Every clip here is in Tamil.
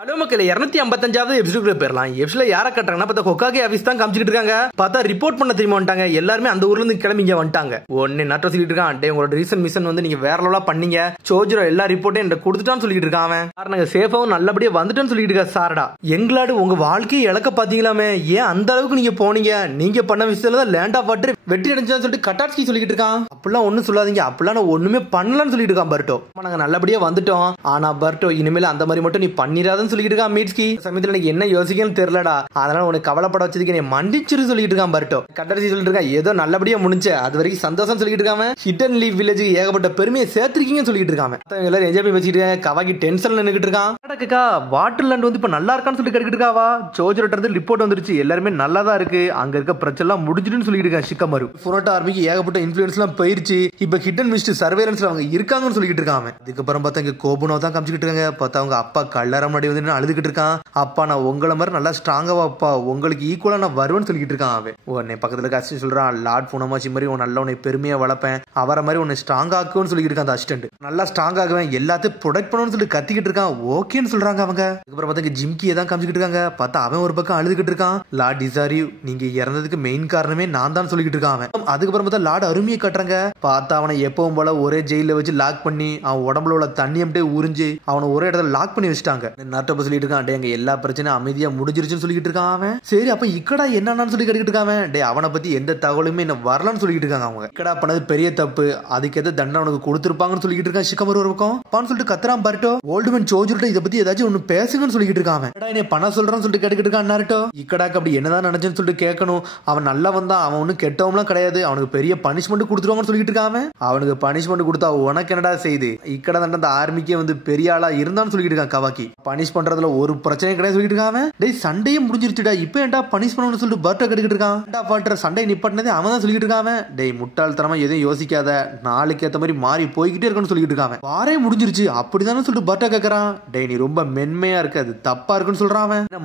ஹலோ மக்களே 255வது எபிசோடுக்குள்ள போயிடலாம். எபிசோட்ல யாரை கட்டுறாங்கன்னா பார்த்தா ஹொக்காகே ஆஃபீஸ் தான் காமிச்சிட்டு இருக்காங்க. பார்த்தா ரிப்போர்ட் பண்ண தெரியுமா வந்துட்டாங்க. எல்லாருமே அந்த ஊர்ல இருந்து கிளம்பி இங்க வந்துட்டாங்க. ஒன்னு நட்ட சொல்லிட்டு இருக்கான், டே உங்களோட ரீசன் மிஷன் வந்து நீங்க வேற லெவலா பண்ணீங்க. சோஜிரோ எல்லா ரிப்போர்ட்டையும் என்கிட்ட கொடுத்துட்டான்னு சொல்லிட்டு இருக்கான். அவன் சார் நாங்க சேஃபாவும் நல்லபடியா வந்துட்டோன்னு சொல்லிட்டு இருக்கா. சாரடா எங்களாடு உங்க வாழ்க்கையை இழக்க பாத்தீங்களாமே, ஏன் அந்த அளவுக்கு நீங்க போனீங்க? நீங்க பண்ண விஷயத்துல தான் லேண்ட் ஆஃப் வாட்டர் வெட்டி அடைஞ்சான்னு சொல்லிட்டு கட்டாட்ஸ்கி சொல்லிட்டு இருக்கான். அப்படிலாம் ஒன்னும் சொல்லாதீங்க, அப்படிலாம் நான் ஒண்ணுமே பண்ணலன்னு சொல்லிட்டு இருக்கான் பர்ட்டோ. நாங்க நல்லபடியா வந்துட்டோம், ஆனா பர்ட்டோ இனிமேல் அந்த மாதிரி மட்டும் நீ பண்ணிடாதன்னு சொல்லிட்டு இருக்கான் மீட்ஸ்கி. சமயத்துல எனக்கு என்ன யோசிக்கன்னு தெரியலடா, அதனால உனக்கு கவலைப்பட வச்சதுக்கு நீ மன்னிச்சிரு சொல்லிட்டு இருக்கான் பர்ட்டோ. கட்டாட்ஸ்கி சொல்லிட்டு இருக்கான், ஏதோ நல்லபடியா முடிஞ்ச அது வரைக்கும் சந்தோஷம் சொல்லிட்டு இருக்காம. ஹிடன் லீவ் வில்லேஜ் ஏகப்பட்ட பெருமையை சேர்த்திருக்கீங்கன்னு சொல்லிட்டு இருக்காங்க. எல்லாரும் என்ஜாய் பண்ணி வச்சுட்டு இருக்காங்க. கவாக்கி டென்ஷன்ல நின்னுட்டு இருக்கான். வாட்டர் லேண்ட் வந்து இப்ப நல்லா இருக்கான்னு சொல்லிட்டு கேட்டுட்டு இருக்காவா. சோஜிரோட்ட இருந்து ரிப்போர்ட் வந்துருச்சு, எல்லாருமே நல்லா தான் இருக்கு, அங்க இருக்க பிரச்சனை எல்லாம் முடிஞ்சிட்டுன்னு சொல்லிட்டு இருக்கான் ஷிகமாரு. ஃபுனோட்டா ஆர்மிக்கு ஏகப்பட்ட இன்ஃப்ளூயன்ஸ் எல்லாம் போயிருச்சு, இப்ப ஹிடன் மிஸ்ட் சர்வேலன்ஸ்ல அவங்க இருக்காங்கன்னு சொல்லிட்டு இருக்காங்க. அதுக்கப்புறம் பார்த்தா இங்க கோபுனோ தான் காமிச்சிட்டு இருக்காங்க. பார்த்தா அவங்க அப்பா கல்லற முன்னாடி வந்து அழுதுகிட்டு இருக்கான். அப்பா நான் உங்களை மாதிரி நல்லா ஸ்ட்ராங்காவா அப்பா, உங்களுக்கு ஈக்குவலா நான் வருவேன்னு சொல்லிட்டு இருக்கான். அவன் உடனே பக்கத்துல கஷ்டம் சொல்றான், லார்ட் புனமாச்சி மாதிரி உன் நல்லா உன்னை பெருமையா வளர்ப்பேன், அவரை மாதிரி உன்னை ஸ்ட்ராங் ஆக்குன்னு சொல்லிட்டு இருக்கான். அந்த அசிஸ்டன்ட் நல்லா ஸ்ட்ராங் ஆகுவேன், எல்லாத்தையும் ப்ரொடெக்ட் பண்ணணும்னு சொல்லி கத்திக்கிட்டு இருக்கான். ஓகேன்னு சொல்றாங்க அவங்க. அதுக்கப்புறம் பார்த்தா ஜிம்கியை தான் காமிச்சிட்டு இருக்காங்க. பார்த்தா அவன் ஒரு பக்கம் அழுதுகிட்டு இருக்கான். லார்ட் டிசாரி நீங்க இறந்ததுக்கு மெயின் காரணமே நான் தான் சொல்லிட்டு இருக்கான். அதுக்கப்புறம் பார்த்தா லார்ட் அருமையை கட்டுறாங்க. பார்த்தா அவனை எப்பவும் போல ஒரே ஜெயில வச்சு லாக் பண்ணி அவன் உடம்புல உள்ள தண்ணி அப்படியே உறிஞ்சு அவனை ஒரே இடத்துல லாக் பண்ணி வச்சுட்டாங்க. நட்டப்ப சொல்லிட்டு இருக்கான், டே எங்க எல்லா பிரச்சனையும் அமைதியா முடிஞ்சிருச்சுன்னு சொல்லிட்டு இருக்கான் அவன். சரி அப்ப இக்கடா என்னன்னு சொல்லி கேட்டுக்கிட்டு இருக்கான். டே அவனை பத்தி எந்த தகவலுமே என்ன வரலன்னு சொல்லிட்டு இருக்காங்க அவங்க. இக்கடா பண்ணது பெரிய தப்பு, அதுக்கு எந்த தண்டனை அவனுக்கு கொடுத்துருப்பாங்கன்னு சொல்லிட்டு இருக்கான் ஷிகமாரு ஒரு பக்கம். அப்பான்னு சொல்லிட்டு கத்துறான் பர்ட்டோ. ஓல்டுமேன் சோஜிரோட்ட இதை பத்தி ஏதாச்சும் ஒண்ணு பேசுங்கன்னு சொல்லிட்டு இருக்கான். என்ன பண்ண சொல்றான்னு சொல்லிட்டு கேட்டுக்கிட்டு இருக்கான் நாருட்டோ. இக்கடாக்கு அப்படி என்னதான் நினைச்சேன்னு சொல்லிட்டு கேட்கணும். அவன் நல்லா வந்தான், அவன் ஒன்னும் கெட்டவங்களாம் கிடையாது, அவனுக்கு பெரிய பனிஷ்மெண்ட் கொடுத்துருவாங்கன்னு சொல்லிட்டு இருக்கான். அவனுக்கு பனிஷ்மெண்ட் கொடுத்தா உனக்கு என்னடா செய்து, இக்கடா தான் அந்த ஆர்மிக்கே வந்து பெரிய ஆளா இருந்தான்னு சொல்லிட்டு இருக்கான் கவாக்கி. பனிஷ் பண்றதுல ஒரு பிரச்சனை கிடையாது சொல்லிட்டு இருக்கான். டேய் சண்டையே முடிஞ்சிருச்சுடா, இப்போ ஏன்டா பனிஷ் பண்ணணும்னு சொல்லிட்டு பர்ட்டோ கேட்டுக்கிட்டு இருக்கான். சண்டை நிப்பாட்டினதே அவன் தான் சொல்லிட்டு இருக்கான். டேய் முட்டாள்தனமா எதையும் யோசிக்காத, நாளைக்கு ஏத்த மாதிரி மாறி போய்கிட்டே இருக்கணும்னு சொல்லிட்டு இருக்கான். வாரே முடிஞ்சிருச்சு அப்படிதானே சொல்லிட்டு பர்ட்டோ கேட்கறான். டேய் நீ ரொம்ப மென்மையா இருக்க, அது தப்பா இருக்குன்னு சொல்றான்.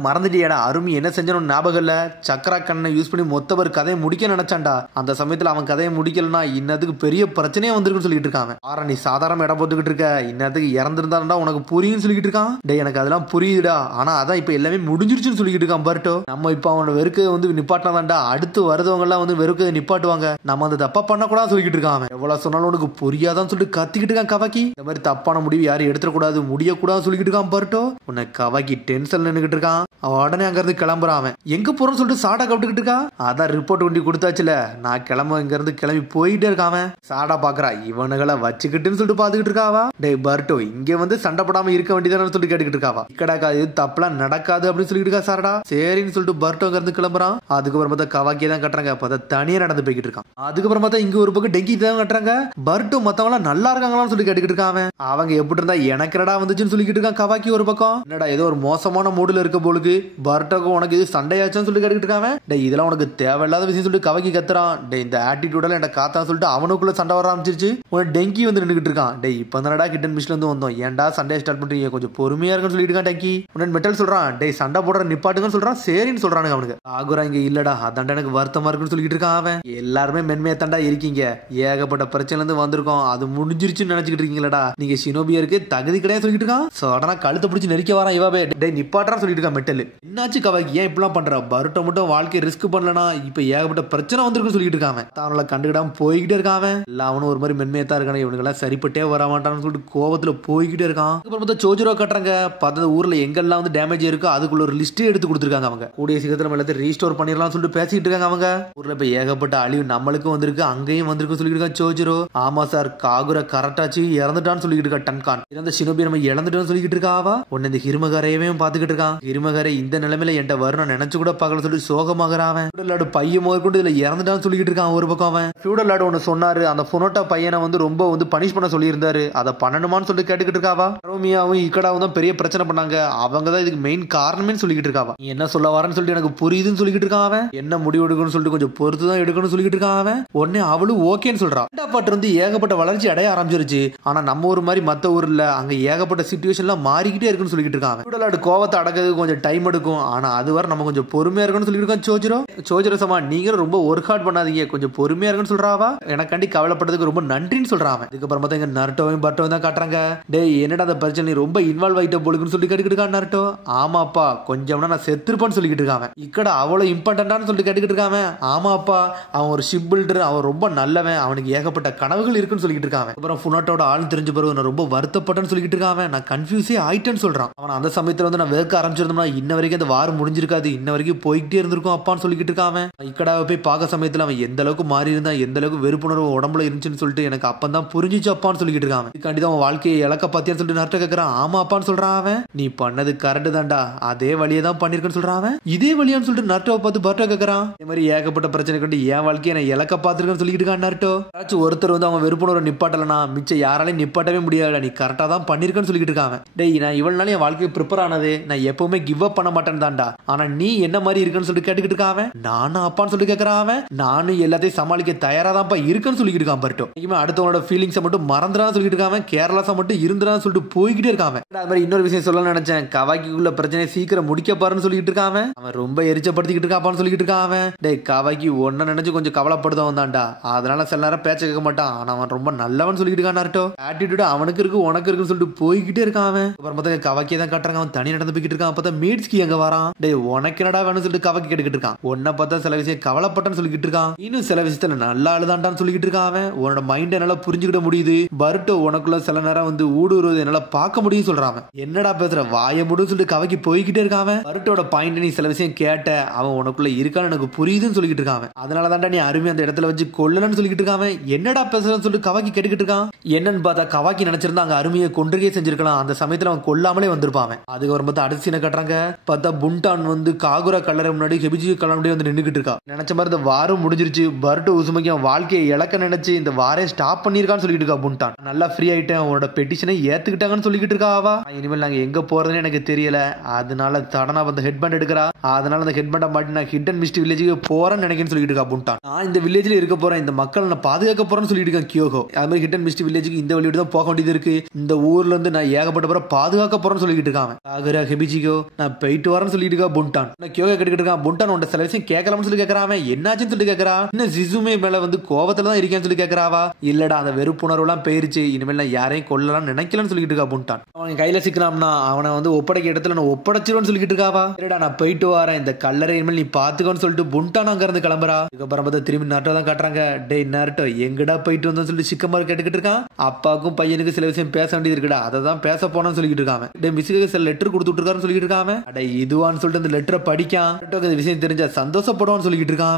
மறந்துட்டியாடா அருமி என்ன செஞ்சனும் ஞாபகம் இல்ல, சக்கரா கண்ணை யூஸ் பண்ணி மொத்தவர் கதையை முடிக்க நினைச்சான்டா, அந்த சமயத்துல அவன் கதையை முடிக்கலன்னா இன்னத்துக்கு பெரிய பிரச்சனையா வந்திருக்குன்னு சொல்லிட்டு இருக்கான். ஆற நீ சாதாரண இடம் போட்டுக்கிட்டு இருக்க, இன்னத்துக்கு இறந்திருந்தாண்டா உனக்கு புரியும்னு சொல்லிட்டு இருக்கான். டேய் எனக்கு அதெல்லாம் புரியுதுடா, ஆனா அதான் இப்ப எல்லாமே முடிஞ்சிருச்சுன்னு சொல்லிட்டு இருக்கான் பர்ட்டோ. நம்ம இப்ப அவனோட வெறுக்க வந்து நிப்பாட்டினாதான்டா அடுத்து வருதவங்க எல்லாம் வந்து வெறுக்க நிப்பாட்டுவாங்க, நம்ம அந்த தப்பா பண்ணக்கூடாது சொல்லிட்டு இருக்கான். எவ்வளவு சொன்னாலும் உனக்கு புரியாதான்னு சொல்லிட்டு கத்திக்கிட்டு இருக்கான் கவாக்கி. இந்த மாதிரி தப்பான முடிவு யாரும் எடுத்துடக்கூடாது, முடியக்கூடாது சொல்லிட்டு இருக்கான் பர்ட்டோ. உன்னை கவாக்கி டென்ஷன்ல நின்னுகிட்டு இருக்கான். உடனே அங்க இருந்து கிளம்புறான். எங்க போறோம்னு சொல்லிட்டு சாடா கவிட்டுக்கிட்டு இருக்கான். அதான் ரிப்போர்ட் கொண்டு கொடுத்தாச்சுல, நான் கிளம்ப இங்க இருந்து கிளம்பி போயிட்டே இருக்கான். சாடா பாக்குறா, இவனுகளை வச்சுக்கிட்டுன்னு சொல்லிட்டு பாத்துக்கிட்டு இருக்காவா. டேய் பர்ட்டோ இங்க வந்து சண்டை போடாம இருக்க வேண்டியதானு சொல்லிட்டு கேட்டுக்கிட்டு இருக்காவா. இக்கடாக்கா இது தப்பெல்லாம் நடக்காது அப்படின்னு சொல்லிட்டு இருக்கா சாரடா. சரின்னு சொல்லிட்டு பர்ட்டோ அங்க இருந்து கிளம்புறான். அதுக்கப்புறம் பார்த்தா கவாக்கியே தான் கட்டுறாங்க. பார்த்தா தனியா நடந்து போய்கிட்டு இருக்கான். அதுக்கப்புறம் பார்த்தா இங்க ஒரு பக்கம் டெங்கி தான் கட்டுறாங்க. பர்ட்டோ மத்தவங்க நல்லா இருக்காங்களான்னு சொல்லி கேட்டுக்கிட்டு இருக்கான். அவங்க எப்படி இருந்தா எனக்கு என்னடா வந்துச்சுன்னு சொல்லிக்கிட்டு இருக்கான் கவாக்கி ஒரு பக்கம். என்னடா ஏதோ ஒரு மோசமான மூடுல இருக்க போலுக்கு, பர்ட்டோக்கு உனக்கு இது சண்டையாச்சுன்னு சொல்லி கேட்டுக்கிட்டு இருக்கான். டேய் இதெல்லாம் உனக்கு தேவையில்லாத விஷயம் சொல்லிட்டு கவாக்கி கத்துறான். டேய் இந்த ஆட்டிடியூடெல்லாம் என்ன காத்தா சொல்லிட்டு அவனுக்குள்ள சண்டை வர ஆரம்பிச்சிருச்சு. உன டெங்கி வந்து நின்றுகிட்டு இருக்கான். டேய் இப்ப தானடா கிட்டன் மிஷில இருந்து வந்தோம், ஏன்டா சண்டையை ஸ்டார்ட் பண்றீங்க, கொஞ்சம் பொறுமையா இருக்குன்னு சொல்லிட்டு இருக்கான் டெங்கி. உடனே மெட்டல் சொல்றான், டேய் சண்டை போடுற நிப்பாட்டுங்கன்னு சொல்றான். சரின்னு சொல்றானுங்க அவனுக்கு. ஆகுரா இங்க இல்லடா, அதான்டா எனக்கு வருத்தமா இருக்குன்னு சொல்லிட்டு இருக்கான் அவன். எல்லாருமே மென்மையா தாண்டா இருக்கீங்க, ஏகப்பட்ட பிரச்சனை இருந்து வந்திருக்கோம், அது முடிஞ்சிருச்சுன்னு நினைச்சுக்கிட்டு இருக்கீங்களா, நீங்க சினோபியருக்கு தகுதி கிடையாது சொல்லிட்டு இருக்கான். சடனா கழுத்தை பிடிச்சி நெருக்க வரான் இவாவே. டேய் நிப்பாட்டா சொல்லிட்டு இருக்கான் மெட்டல். என்னாச்சு கவாக்கி ஏன் இப்படிலாம் பண்ற, பர்ட்டோ மட்டும் வாழ்க்கை ரிஸ்க் பண்ணலனா இப்ப ஏகப்பட்ட பிரச்சனை வந்திருக்குன்னு சொல்லிட்டு இருக்கான். அவனால கண்டுக்கிடாம போய்கிட்டே இருக்கான். இல்ல அவனும் ஒரு மாதிரி மென்மையா தான் இருக்கான், இவனுக்கு எல்லாம் சரிப்பட்டே வர மாட்டான்னு சொல்லிட்டு கோவத்துல போய்கிட்டே இருக்கான். அப்புறம் பார்த்தா சோஜிரோ கட்டுறாங்க. பார்த்தா ஊர்ல எங்கெல்லாம் வந்து டேமேஜ் இருக்கோ அதுக்குள்ள ஒரு லிஸ்ட் எடுத்து கொடுத்துருக்காங்க அவங்க. கூடிய சீக்கிரத்துல நம்ம எல்லாத்தையும் ரீஸ்டோர் பண்ணிடலாம் சொல்லிட்டு பேசிட்டு இருக்காங்க அவங்க. ஊர்ல இப்ப ஏகப்பட்ட அழிவு நம்மளுக்கும் வந்திருக்கு, அங்கேயும் வந்திருக்கு சொல்லிட்டு இருக்கான் சோஜிரோ. ஆமா சார் காகுர கரெக்டாச்சு இறந்துட்டான்னு சொல்லிட்டு இருக்கா டன்கான். இறந்த ஷினோபி நம்ம இழந்துட்டோம்னு சொல்லிட்டு இருக்காவா. உன்ன இந்த ஹிருமகரையவே பாத்துக்கிட்டு இருக்கான். ஹிருமகரை இந்த நிலைமையில என்கிட்ட வரணும் நினைச்சு கூட பார்க்கல சொல்லிட்டு சோகமாகறான். ஃபியூடல் பையன் முதற்கொண்டு இதுல இறந்துட்டான்னு சொல்லிட்டு இருக்கான் ஒரு பக்கம். அவன் ஃபியூடல் லார்டு ஒன்னு சொன்னாரு, அந்த ஃபுனோட்டா பையனை வந்து ரொம்ப வந்து பனிஷ் பண்ண சொல்லி இருந்தாரு, அதை பண்ணணுமான்னு சொல்லிட்டு கேட்டுக்கிட்டு இருக்காவா. ரோமியாவும் இக்கடாவும் தான் பெரிய பிரச்சனை பண்ணாங்க, அவங்க தான் இதுக்கு மெயின் காரணமே சொல்லிக்கிட்டு இருக்காவா. நீ என்ன சொல்ல வரன்னு சொல்லிட்டு எனக்கு புரியுதுன்னு சொல்லிக்கிட்டு இருக்கான். அவன் என்ன முடிவு எடுக்கணும்னு சொல்லிட்டு கொஞ்சம் பொறுத்து தான் எடுக்கணும்னு சொல்லிக்கிட்டு இருக்கான். அவன் உடனே அவளும் ஓகேன்னு சொல்றான். பாட்டு வந்து ஏகப்பட்ட வளர்ச்சி அடைய ஆரம்பிச்சிருச்சு, ஆனா நம்ம ஊர் மாதிரி மத்த ஊர்ல அங்க ஏகப்பட்ட சிச்சுவேஷன்லாம் மாறிக்கிட்டே இருக்குன்னு சொல்லிக்கிட்டு இருக்கான். ஃபியூடல் லார்டு கோவத்தை அடக்கிறது கொஞ்சம் டைம் டைம் எடுக்கும். ஆனா அது வரை நம்ம கொஞ்சம் பொறுமையா இருக்கணும்னு சொல்லிட்டு இருக்கோம் சோஜிரோ. சோஜிரோ சமா நீங்களும் ரொம்ப ஒர்க் ஹார்ட் பண்ணாதீங்க, கொஞ்சம் பொறுமையா இருக்குன்னு சொல்றாவா. எனக்காண்டி கவலைப்பட்டதுக்கு ரொம்ப நன்றின்னு சொல்றான். இதுக்கப்புறம் பார்த்தா இங்க நருட்டோவையும் பர்ட்டோவையும் தான் காட்டுறாங்க. டேய் என்னடா அந்த பிரச்சனை ரொம்ப இன்வால்வ் ஆயிட்ட போலுக்குன்னு சொல்லி கேட்டுக்கிட்டு இருக்கான் நருட்டோ. ஆமாப்பா கொஞ்சம்னா நான் செத்துருப்பேன்னு சொல்லிக்கிட்டு இருக்காங்க. இக்கட அவ்வளவு இம்பார்ட்டன்டானு சொல்லி கேட்டுக்கிட்டு இருக்காங்க. ஆமாப்பா அவன் ஒரு ஷிப் பில்டர், அவன் ரொம்ப நல்லவன், அவனுக்கு ஏகப்பட்ட கனவுகள் இருக்குன்னு சொல்லிட்டு இருக்காங்க. அப்புறம் ஃபுனாட்டோட ஆள் தெரிஞ்ச பிறகு நான் ரொம்ப வருத்தப்பட்டேன்னு சொல்லிட்டு இருக்காங்க. நான் கன்ஃபியூஸே ஆயிட்டேன்னு சொல்றான். அவன் அந்த சமயத்துல வந்து நான் வேர்க்க ஆரம்பிச்சிருந்தோம்னா இன்ன வரைக்கும் அந்த வாரம் முடிஞ்சிருக்காது, இன்ன வரைக்கும் போய்கிட்டே இருந்திருக்கும் அப்பான்னு சொல்லிட்டு இருக்காங்க. இக்கடாவை போய் பார்க்க சமயத்துல அவன் எந்த அளவுக்கு மாறி இருந்தா, எந்த அளவுக்கு வெறுப்புணர்வு உடம்புல இருந்துச்சுன்னு சொல்லிட்டு எனக்கு அப்பதான் புரிஞ்சிச்சு அப்பான்னு சொல்லிட்டு இருக்காங்க. இதுக்காண்டி அவன் வாழ்க்கையை இழக்க பாத்தியான்னு சொல்லிட்டு நருட்டோ கேட்கறான். ஆமா அப்பான்னு சொல்றான் அவன். நீ பண்ணது கரெக்ட் தான்டா, அதே வழியை தான் பண்ணிருக்கேன்னு சொல்றான். இதே வழியான்னு சொல்லிட்டு நருட்டோவை பார்த்து பர்ட்டோ கேட்கறான். இதே மாதிரி ஏகப்பட்ட பிரச்சனை கொண்டு என் வாழ்க்கையை நான் இழக்க பாத்துருக்கேன்னு சொல்லிட்டு இருக்கான் நருட்டோ. யாராச்சும் ஒருத்தர் வந்து அவன் வெறுப்புணர்வு நிப்பாட்டலனா மிச்சம் யாராலையும் நிப்பாட்டவே முடியாது, நீ கரெக்டா தான் பண்ணிருக்கன்னு சொல்லிட்டு இருக்காங்க. டேய் நான் இவ்வளவு நாள் என் வாழ்க்கையை ப்ரிப்பேர் ஆனது, நான் எப்பவுமே கிவ் அப் பண்ண மாட்டேன் தான்டா, ஆனா நீ என்ன மாதிரி இருக்குன்னு சொல்லிட்டு கேட்டுக்கிட்டு இருக்கான். நானும் அப்பான்னு சொல்லி கேட்கறான். நானும் எல்லாத்தையும் சமாளிக்க தயாரா தான்ப்பா இருக்குன்னு சொல்லிட்டு இருக்கான் பர்ட்டோ. அடுத்தவனோட ஃபீலிங்ஸை மட்டும் மறந்துடான்னு சொல்லிட்டு இருக்கான், கேர்லஸா மட்டும் இருந்துடான்னு சொல்லிட்டு போய்கிட்டே இருக்கான். அது மாதிரி இன்னொரு விஷயம் சொல்ல நினைச்சேன், கவாக்கிக்குள்ள பிரச்சனையை சீக்கிரம் முடிக்க பாருன்னு சொல்லிட்டு இருக்கான். அவன் ரொம்ப எரிச்சப்படுத்திக்கிட்டு இருக்கான்னு சொல்லிட்டு இருக்கான். டேய் கவாக்கி ஒன்ன நினைச்சு கொஞ்சம் கவலைப்படுதவன் தான்டா, அதனால சில நேரம் பேச்ச கேட்க மாட்டான், ஆனா அவன் ரொம்ப நல்லவன் சொல்லிட்டு இருக்கான் நருட்டோ. ஆட்டிடியூட் அவனுக்கு இருக்கு உனக்கு இருக்குன்னு சொல்லிட்டு போய்கிட்டே இருக்கான். அப்புறம் பார்த்தா கவாக்கியை தான் காட்டுறாங்க, அவன் தனி நடந்து போய்கிட்டு இருக்கான். பார்த்தா மீட்ஸ்கி எங்க வரான். டேய் உனக்கு என்னடா வேணும்னு சொல்லிட்டு கவாக்கி கேட்டுக்கிட்டு இருக்கான். உன்னை பார்த்தா சில விஷயம் கவலைப்பட்டன்னு சொல்லிட்டு இருக்கான், இன்னும் சில விஷயத்துல நல்ல ஆளுதான்டான்னு சொல்லிட்டு இருக்கான். உன்னோட மைண்ட் என்னால புரிஞ்சுக்கிட முடியுது பர்ட்டோ, உனக்குள்ள சில நேரம் வந்து ஊடுருவது என்னால பார்க்க முடியும் சொல்றான். என்னடா பேசுற வாய முடியும் சொல்லிட்டு கவாக்கி போய்கிட்டே இருக்கான். பர்ட்டோட பாயிண்ட் நீ சில விஷயம் கேட்ட, அவன் உனக்குள்ள இருக்கான்னு எனக்கு புரியுதுன்னு சொல்லிட்டு இருக்கான். அதனால தான்டா நீ அருமை அந்த இடத்துல வச்சு கொல்லலன்னு சொல்லிட்டு இருக்கான். என்னடா பேசுறன்னு சொல்லிட்டு கவாக்கி கேட்டுக்கிட்டு இருக்கான். என்னன்னு பார்த்தா கவாக்கி நினைச்சிருந்தா அங்க அருமையை கொன்றுகே செஞ்சிருக்கலாம், அந்த சமயத்துல அவன் கொல்லாமலே வந்திருப்பான். அதுக்கப்புறம் பார்த்தா அடுத்த சீனை கட்டுறாங்க. பார்த்தா புண்டான் வந்து காகுரா கல்லறை முன்னாடி ஹெபிஜி கல்லறை முன்னாடி வந்து நின்னுக்கிட்டு இருக்கா. நினைச்ச மாதிரி இந்த வாரம் முடிஞ்சிருச்சு, பர்ட்டோ உசுமைக்கு அவன் வாழ்க்கையை இழக்க நினைச்சு இந்த வாரே ஸ்டாப் பண்ணிருக்கான்னு சொல்லிட்டு இருக்கா புண்டான். நல்லா ஃப்ரீ ஆயிட்டேன், அவனோட பெட்டிஷனை ஏத்துக்கிட்டாங்கன்னு சொல்லிட்டு இருக்காவா. இனிமேல் நாங்க எங்க போறதுன்னு எனக்கு தெரியல, அதனால தடனா வந்து ஹெட் பேண்ட் எடுக்கிறா, அதனால அந்த ஹெட் பேண்டை மாட்டி நான் ஹிடன் மிஸ்ட் வில்லேஜுக்கு போறேன்னு நினைக்கிறேன்னு சொல்லிட்டு இருக்கா புண்டான். நான் இந்த வில்லேஜ்ல இருக்க போறேன், இந்த மக்கள் நான் பாதுகாக்க போறேன்னு சொல்லிட்டு இருக்கேன் கியோகோ. அது மாதிரி ஹிடன் மிஸ்ட் வில்லேஜுக்கு இந்த வழியோட தான் போக வேண்டியது இருக்கு, இந்த ஊர்ல இருந்து நான் ஏகப்பட்ட பேரை பாதுகாக்க போறேன்னு சொல்லிட்டு இருக்கான். காகுரா ஹெபிஜிகோ நான் போயிட்டு வரேன்னு சொல்லிட்டு இருக்கா புண்டான். கியோகோ கேட்டுக்கிட்டு இருக்கான். புண்டான் உன்ட சில விஷயம் கேட்கலாம்னு சொல்லி கேட்கறான். என்னாச்சுன்னு சொல்லி கேட்கறா. இன்னும் ஜிசுமே மேல வந்து கோவத்துல தான் இருக்கேன்னு சொல்லி கேட்கறாவா. இல்லடா அந்த வெறுப்புணர்வு எல்லாம் போயிருச்சு, இனிமேல் நான் யாரையும் கொல்லலாம் நினைக்கலன்னு சொல்லிட்டு இருக்கா புண்டான். அவன் கையில சிக்கலாம்னா அவனை வந்து ஒப்படைக்க இடத்துல நான் ஒப்படைச்சிருவேன்னு சொல்லிட்டு இருக்காவா. இல்லடா நான் போயிட்டு வரேன், இந்த கல்லறை இனிமேல் நீ பாத்துக்கோன்னு சொல்லிட்டு புண்டான் அங்க இருந்து கிளம்புறா. இதுக்கப்புறம் பார்த்தா திரும்பி நருட்டோ தான் காட்டுறாங்க. டேய் நருட்டோ எங்கடா போயிட்டு வந்தோம்னு சொல்லிட்டு சிக்கமார் கேட்டுக்கிட்டு இருக்கான். அப்பாவுக்கும் பையனுக்கு சில விஷயம் பேச வேண்டியது இருக்குடா, அதை தான் பேச போனான்னு சொல்லிட்டு இருக்காங்க. டேய் மிஸ்ஸுக்கு சில லெட்டர் கொடுத்துட்டு இருக்காருன்னு சொல்லிட்டு இருக்காங்க. அட இதுவான்னு சொல்லிட்டு அந்த லெட்டரை படிக்கான். இந்த விஷயம் தெரிஞ்சா சந்தோஷப்படுவான்னு சொல்லிட்டு இருக்கான்.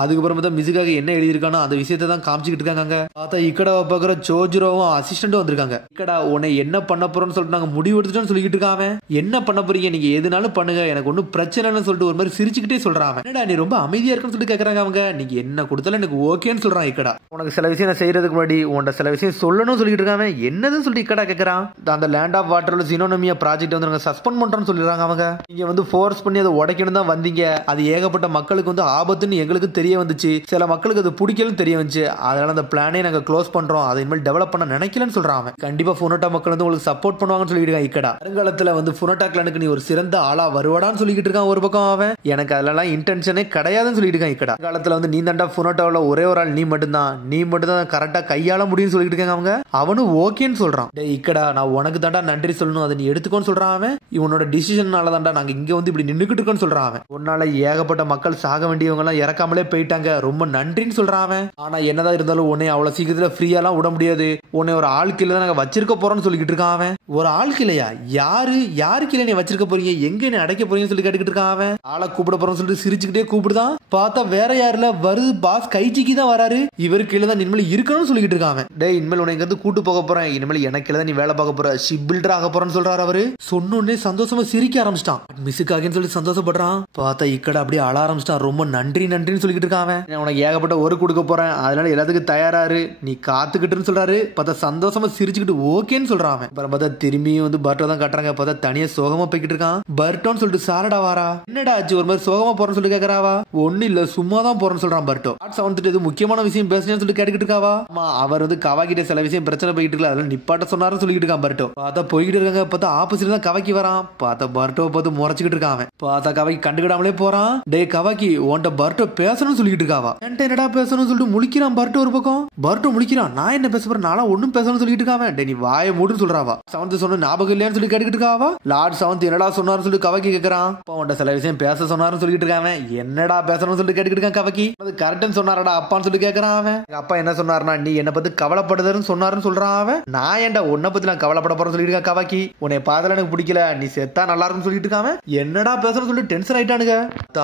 அதுக்கப்புறம் பார்த்தா மிஸ்ஸுக்காக என்ன எழுதியிருக்கானோ அந்த விஷயத்தை தான் காமிச்சிட்டு இருக்காங்க. பார்த்தா இக்கடாவை பார்க்குற சோஜிரோவும் அசிஸ்டன்ட்டும் வந்திருக்காங்க. இக்கடா உன்னை என்ன பண்ண போறோம்னு சொல்லிட்டு நாங்க முடிவு எடுத்துட்டோம்னு சொல்லிட்டு இருக்காங்க. என்ன பண்ண போறீங்க, நீங்க எதுனாலும் பண்ணுங்க, எனக்கு ஒன்னும் பிரச்சனைன்னு சொல்லிட்டு ஒரு மாதிரி சிரிச்சுக்கிட்டே சொல்றாங்க. என்னடா நீ ரொம்ப அமைதியா இருக்குன்னு சொல்லிட்டு கேட்கறாங்க அவங்க. நீங்க என்ன கொடுத்தாலும் எனக்கு ஓகேன்னு சொல்றான் இக்கடா. உனக்கு சில விஷயம் நான் செய்யறதுக்கு முன்னாடி உன்ட சில விஷயம் சொல்லணும்னு சொல்லிட்டு இருக்காங்க. என்னதுன்னு சொல்லிட்டு இக்கடா கேட்கறான். அந்த லேண்ட் ஆஃப் வாட்டர்ல ஜினோனமியா ப்ராஜெக்ட் வந்து நாங்க சஸ்பெண்ட் பண்றோம்னு சொல்லிடுறாங்க அவங்க. நீங்க வந்து ஃபோர்ஸ் பண்ணி அதை உடைக்கணும் தான் வந்தீங்க, அது ஏகப்பட்ட மக்களுக்கு வந்து ஆபத்துன்னு எங்களுக்கு தெரிய வந்துச்சு, சில மக்களுக்கு அது பிடிக்கலன்னு தெரிய வந்துச்சு, அதனால அந்த பிளானே நாங்க க்ளோஸ் பண்றோம், அதை இனிமேல் டெவலப் பண்ண நினைக்கலன்னு சொல்றாங்க. கண்டிப்பா ஃபுனோட்டா மக்கள் வந்து உங்களுக்கு சப்போர்ட் பண்ணுவாங்கன்னு சொல்லிட்டு இருக்காங்க இக்கடா. வருங்காலத்துல வந்து ஃபுனோட்டா கிளானுக்கு நீ ஒரு சிறந்த ஆளா வருவாடான்னு சொல்லிட்டு இருக்கான் ஒரு பக்கம் அவன். எனக்கு அதெல்லாம் இன்டென்ஷனே கிடையாதுன்னு சொல்லிட்டு இருக்கான் இக்கடா. காலத்துல வந்து நீ தாண்டா ஃபுனோட்டாவில் ஒரே ஒரு ஆள், நீ மட்டும் தான் கரெக்டா கையாள முடியும்னு சொல்லிட்டு இருக்காங்க அவங்க. அவனும் ஓகேன்னு சொல்றான். டேய் இக்கடா நான் உனக்கு தாண்டா நன்றி சொல்லணும், அதை நீ எடுத்துக்கோன்னு சொல்றான் அவன். இவனோட டிசிஷனால தாண்டா நாங்க இங்க வந்து இப்படி நின்னுக்கிட்டு இருக்கோம்னு சொல்றான் அவன். உன்னால ஏகப்பட்ட மக்கள் சாக வேண்டியவங்க எல்லாம் இறக்காமலே போயிட்டாங்க, ரொம்ப நன்றின்னு சொல்றான் அவன். ஆனா என்னதான் இருந்தாலும் உன்னை அவ்வளவு சீக்கிரத்துல ஃப்ரீயாலாம் விட முடியாது, உன்னை ஒரு ஆள் கீழே தான் நாங்க வச்சிருக்க போறோம்னு சொல்லிட்டு இருக்கான் அவன். ஒரு ஆள் கீழையா? யாரு கீழே நீ வச்சிருக்க போறீங்க, எங்க நீ அடைக்க போறீங்கன்னு சொல்லி கேட்டுக்கிட்டு இருக்கான் அவன். ஆளை கூப்பிட போறோம்னு சொல்லிட்டு சிரிச்சுக்கிட்டே கூப்பிடுதான். பார்த்தா வேற யாருல வருது, பாஸ் கைச்சிக்கு தான் வராரு. இவரு கீழே தான் இனிமேல் இருக்கணும்னு சொல்லிட்டு இருக்காங்க. டேய் இனிமேல் உன்னை இருந்து கூட்டு போக போறேன், இனிமேல் எனக்கு கீழே தான் நீ வேலை பார்க்க போற, ஷிப் பில்டர் ஆக போறேன்னு சொல்றாரு அவரு. சொன்னோடனே சந்தோஷமா சிரிக்க ஆரம்பிச்சிட்டான். மிஸ்ஸுக்காகன்னு சொல்லி சந்தோஷப்படுறான். பார்த்தா இக்கடா அப்படியே அழ ஆரம்பிச்சிட்டான். ரொம்ப நன்றின்னு சொல்லிட்டு இருக்கான். உனக்கு ஏகப்பட்ட ஒரு கொடுக்க போறேன், அதனால எல்லாத்துக்கும் தயாராரு, நீ காத்துக்கிட்டுன்னு சொல்றாரு. பார்த்தா சந்தோஷமா சிரிச்சுக்கிட்டு ஓகேன்னு சொல்றான். அப்புறம் பார்த்தா திரும்பியும் வந்து பர்ட்டோ தான் காட்டுறாங்க. பார்த்தா தனியா சோகமா போய்கிட்டு இருக்கான். பர்ட்டோன்னு சொல்லிட்டு சாரடா வாரா, என்னடா ஆச்சு ஒரு மாதிரி சோகமா போறேன்னு சொல்லி கேட்கறாவா. ஒண்ணு இல்ல சும்மா தான் போறேன்னு சொல்றான் பர்ட்டோ. வந்துட்டு இது முக்கியமான விஷயம் பேசுறேன்னு சொல்லிட்டு கேட்டுக்கிட்டு இருக்காவா. அவர் வந்து கவாக்கிட்ட சில விஷயம் பிரச்சனை போயிட்டு இருக்கு, அதெல்லாம் நிப்பாட்ட சொன்னாருன்னு சொல்லிட்டு இருக்கான் பர்ட்டோ. பார்த்தா போய்கிட்டு இருக்காங்க. பார்த்தா ஆப்போசிட் தான் கவாக்கி வரான். பார்த்தா பர்ட்டோ பார்த்து முறைச்சிக்கிட்டு இருக்கான். பார்த்தா கவாக்கி கண்டுக்கிடாமலே போறான். டே கவாக்கி உன்ட்ட பர்ட்டோ பேசணும்னு சொல்லிட்டு இருக்காவா. என்கிட்ட என்னடா பேசணும்னு சொல்லிட்டு முழிக்கிறான் பர்ட்டோ ஒரு பக்கம். பர்ட்டோ முழிக்கிறான். நான் என்ன பேச போறேன், நானும் ஒன்னும் பேசணும்னு சொல்லிட்டு இருக்காவன். டே நீ வாயை மூடுன்னு சொல்றாவா. செவன்த் சொன்ன ஞாபகம் இல்லையான்னு சொல்லி கேட்டுக்கிட்டு இருக்காவா. லார்ட் செவன்த் என்னடா சொன்னாருன்னு சொல்லி கவாக்கி கேட்கறான். உன்ட்ட சில விஷயம் பேச சொன்னாருன்னு சொல்லிட்டு இருக்காவன். என்னடா பேசணும்னு சொல்லிட்டு கேட்டுக்கிட்டு இருக்கான் கவாக்கி. அது கரெக்ட்னு சொன்னாரடா அப்பான்னு சொல்லி கேட்கறான் அவன். அப்பா என்ன சொன்னாருன்னா நீ என்ன பத்தி கவலைப்படுதுன்னு சொன்னாருன்னு சொல்றான் அவன். நான் ஏன்டா உன்னை பத்தி நான் கவலைப்பட போறேன்னு சொல்லிட்டு இருக்கா கவாக்கி. உன்னை பார்த்தல எனக்கு பிடிக்கல, நீ செத்தா நல்லா இருக்கும்னு சொல்லிட்டு இருக்காம. என்னடா பேசணும்னு சொல்லி டென்ஷன் ஆயிட்டானுங்க.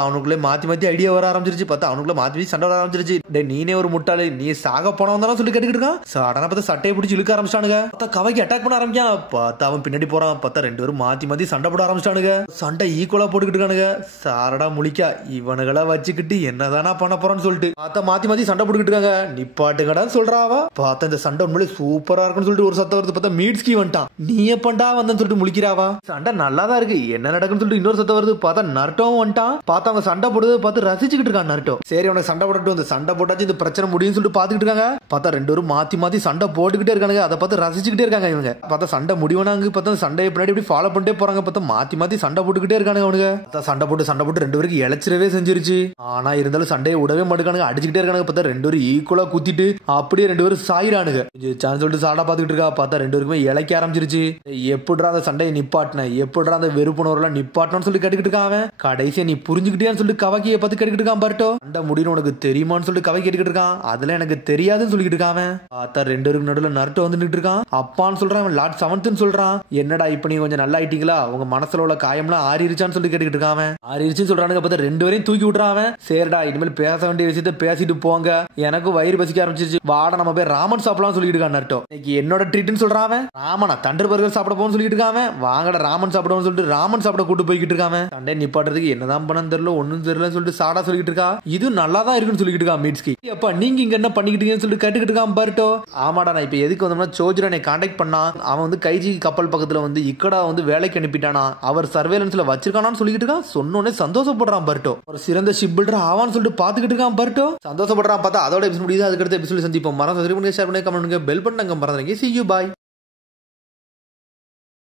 அவனுக்குள்ளே மாத்தி மாத்தி ஐடியா வர ஆரம்பிச்சிருச்சு. பார்த்தா அவனுக்குள்ள மாத்தி சண்டை வர ஆரம்பிச்சிருச்சு. டே நீனே ஒரு முட்டாளி, நீ சாக போனவன் தானே சொல்லி கேட்டுக்கிட்டு இருக்கான். சடனா பார்த்தா சட்டையை பிடிச்சி இழுக்க ஆரம்பிச்சானுங்க. பார்த்தா கவாக்கி அட்டாக் பண்ண ஆரம்பிச்சான். பார்த்தா அவன் பின்னாடி போறான். பார்த்தா ரெண்டு பேரும் மாத்தி மாத்தி சண்டை போட ஆரம்பிச்சானுங்க. சண்டை ஈக்குவலா போட்டுக்கிட்டு இருக்கானுங்க. சாரடா முழிக்கா இவனுகளை வச்சுக்கிட்டு என்னதானா பண்ண போறான்னு சொல்லிட்டு பார்த்தா மாத்தி மாத்தி சண்டை போட்டுக்கிட்டு இருக்காங்க. நிப்பாட்டுங்கடா சொல்றாவா. பார்த்தா இந்த சண்டை உண்மையிலே சூப்பரா இருக்குன்னு சொல்லிட்டு ஒரு சத்தம் வருது. பார்த்தா மீட்ஸ்கி வந்துட்டான். நீ எப்பண்டா வந்தன்னு சொல்லிட்டு முழிக்கிறாவா. சண்டை நல்லாதான் இருக்கு, என்ன நடக்குன்னு சொல்லிட்டு இன்னொரு சத்தம் வருது. பார்த்தா நர்ட்டோவும் வந்துட்டான். பார்த்தா அவங்க சண்டை போடுறத பார்த்து ரசிச்சுக்கிட்டு இருக்கான் நர்ட்டோ. சரி அவனை சண்டை போட்டு இந்த சண்டை போட்டாச்சு இந்த பிரச்சனை முடியும்னு சொல்லிட்டு பாத்துக்கிட்டு இருக்காங்க. பார்த்தா ரெண்டு பேரும் மாத்தி மாத்தி சண்டை போட்டுக்கிட்டே இருக்காங்க. அதை பார்த்து ரசிச்சுக்கிட்டே இருக்காங்க இவங்க. பார்த்தா சண்டை முடிவானாங்க. பார்த்தா சண்டையை பின்னாடி இப்படி ஃபாலோ பண்ணிட்டே போறாங்க. பார்த்தா மாத்தி மாத்தி சண்டை போட்டுக்கிட்டே இருக்காங்க அவனுங்க. சண்டை போட்டு ரெண்டு பேருக்கு இழைச்சிடவே செஞ்சிருச்சு. ஆனா இருந்தாலும் சண்டையை விடவே மாட்டுக்கானுங்க, அடிச்சுக்கிட்டே இருக்காங்க. பார்த்தா ரெண்டு பேரும் ஈக்குவலா குத்திட்டு அப்படியே ரெண்டு பேரும் சாயிரானுங்க. சொல்லிட்டு சாடா பாத்துக்கிட்டு இருக்கா. பார்த்தா ரெண்டு பேருக்குமே இழைக்க ஆரம்பிச்சிருச்சு. எப்படிடா அந்த சண்டையை நிப்பாட்டின, எப்படிடா அந்த வெறுப்புணர்வுலாம் நிப்பாட்டணும்னு சொல்லி கேட்டுக்கிட்டு இருக்கான். கடைசியா நீ புரிஞ்சுக்கிட்டியான்னு சொல்லிட்டு கவாக்கியை பார்த்து கேட்டுக்கிட்டு இருக்கான் பர்ட்டோ. சண்டை முடியும் உனக்கு தெரியுமான்னு சொல்லிட்டு கவாக்கி கேட்டுக்கிட்டு இருக்கான். அதெல்லாம் எனக்கு தெரியாதுன்னு சொல்லிட்டு இருக்கான். பார்த்தா ரெண்டு பேருக்கு நடுவில் நர்ட்டோ வந்துட்டு இருக்கான். அப்பான்னு சொல்றான், லார்ட் செவன்த்னு சொல்றான். என்னடா இப்ப நீங்க கொஞ்சம் நல்லா ஆயிட்டீங்களா, உங்க மனசுல உள்ள காயம்லாம் ஆறிருச்சான்னு சொல்லி கேட்டுக்கிட்டு இருக்கான். ஆறிருச்சுன்னு சொல்றானுங்க. பார்த்தா ரெண்டு பேரையும் தூக்கி விட்டுறான். சரிடா இனிமேல் பேச வேண்டிய விஷயத்த பேசிட்டு போங்க, எனக்கு வயிறு பசிக்க ஆரம்பிச்சிருச்சு, வாட நம்ம போய் ராமன் சாப்பிடலாம் சொல்லிட்டு இருக்கான் நர்ட்டோ. இன்னைக்கு என்னோட ட்ரீட்னு சொல்றான். ராமனா தண்டர் பர்கர் சாப்பிட போன்னு சொல்லிட்டு இருக்கான். வாங்கடா ராமன் சாப்பிடுவோம்னு சொல்லிட்டு ராமன் சாப்பிட கூட்டு போய்கிட்டு இருக்கான். சண்டை நிப்பாட்டுறதுக்கு என்னதான் பண்ணன்னு தெரியல, ஒன்னும் தெரியல சொல்லிட்டு சாடா சொல்லிட்டு இருக்கா. இது நல்லா தான் இருக்குன்னு சொல்லிட்டு இருக்கா மீட்ஸ்கி. அப்பா நீங்க இங்க என்ன பண்ணிக்கிட்டீங்கன்னு சொல்லிட்டு கேட்டுக்கிட்டு இருக்கான் பர்ட்டோ. ஆமாடா நான் இப்ப எதுக்கு வந்தோம்னா சோஜிரா என்னை கான்டாக்ட் பண்ணா, அவன் வந்து கைஜி கப்பல் பக்கத்துல வந்து இக்கடா வந்து வேலைக்கு அனுப்பிட்டானா, அவர் சர்வேலன்ஸ்ல வச்சிருக்கானான்னு சொல்லிட்டு இருக்கான். சொன்னோன்னே சந்தோஷப்படுறான் பர்ட்டோ. ஒரு சிறந்த ஷிப் பில்டர் ஆவான்னு சொல்லிட்டு பாத்துக்கிட்டு இருக்கான் பர்ட்டோ. சந்தோஷப்படுறான். பார்த்தா அதோட எபிசோட் முடியுது. அதுக்கடுத்து எபிசோட் சந்திப்போம். மறந்து ஷேர் பண்ணுங்க, கமெண்ட் பண்ணுங்க, பெல் பட்டன் மறந்துடுங்க. See you, bye.